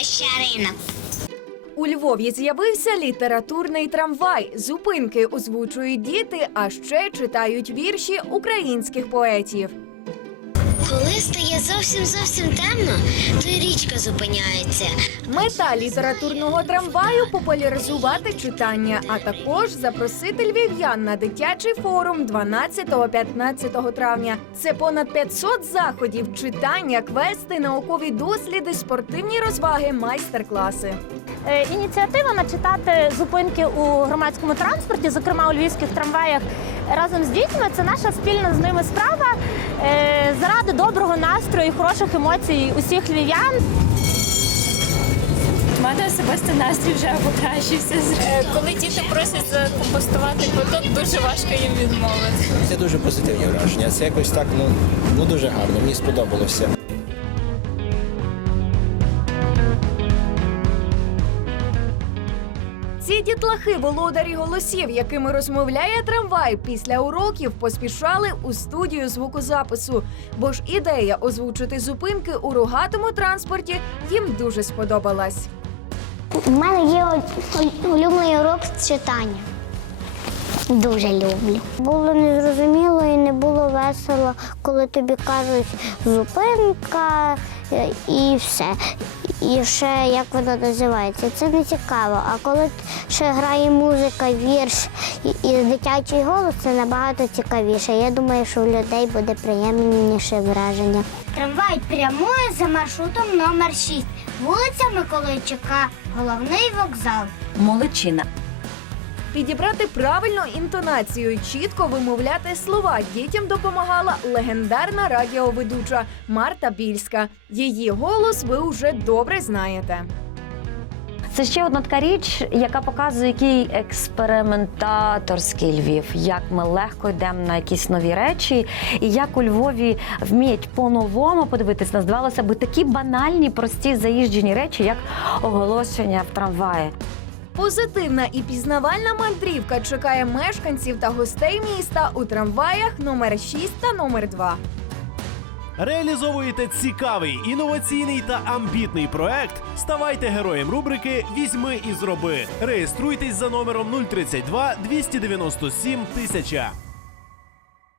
Ощаринок. У Львові з'явився літературний трамвай. Зупинки озвучують діти, а ще читають вірші українських поетів. Коли стає зовсім зовсім темно, річка зупиняється. Мета літературного трамваю популяризувати читання, а також запросити львів'ян на дитячий форум 12-15 травня. Це понад 500 заходів, читання, квести, наукові досліди, спортивні розваги, майстер-класи. Е, Ініціатива начитати зупинки у громадському транспорті, зокрема у львівських трамваях, разом з дітьми. Це наша спільна з ними справа е, заради доброго настрою і хороших емоцій усіх львів'ян. У мене особисто настрій вже покращився. Коли діти просять закомпостувати квиток, дуже важко їм відмовити. Це дуже позитивні враження. Це якось так, ну, ну дуже гарно. Мені сподобалося. Ці дітлахи, володарі голосів, якими розмовляє трамвай, після уроків поспішали у студію звукозапису. Бо ж ідея озвучити зупинки у рогатому транспорті їм дуже сподобалась. У мене є улюблений урок з читання. Дуже люблю. Було незрозуміло і не весело, коли тобі кажуть зупинка е, і все. І ще як воно називається. Це не цікаво. А коли ще грає музика, вірш і, і дитячий голос, це набагато цікавіше. Я думаю, що у людей буде приємніше враження. Трамвай прямує за маршрутом номер 6. Вулиця Миколайчука, головний вокзал. Молодчина. Підібрати правильну інтонацію, чітко вимовляти слова дітям допомагала легендарна радіоведуча Марта Більська. Її голос ви вже добре знаєте. Це ще одна така річ, яка показує, який експериментаторський Львів, як ми легко йдемо на якісь нові речі, і як у Львові вміють по-новому подивитись здавалося би такі банальні, прості заїжджені речі, як оголошення в трамваї. Позитивна і пізнавальна мандрівка чекає мешканців та гостей міста у трамваях номер 6 та номер 2. Реалізовуєте цікавий, інноваційний та амбітний проект. Ставайте героєм рубрики Візьми і зроби. Реєструйтесь за номером 032 297 1000.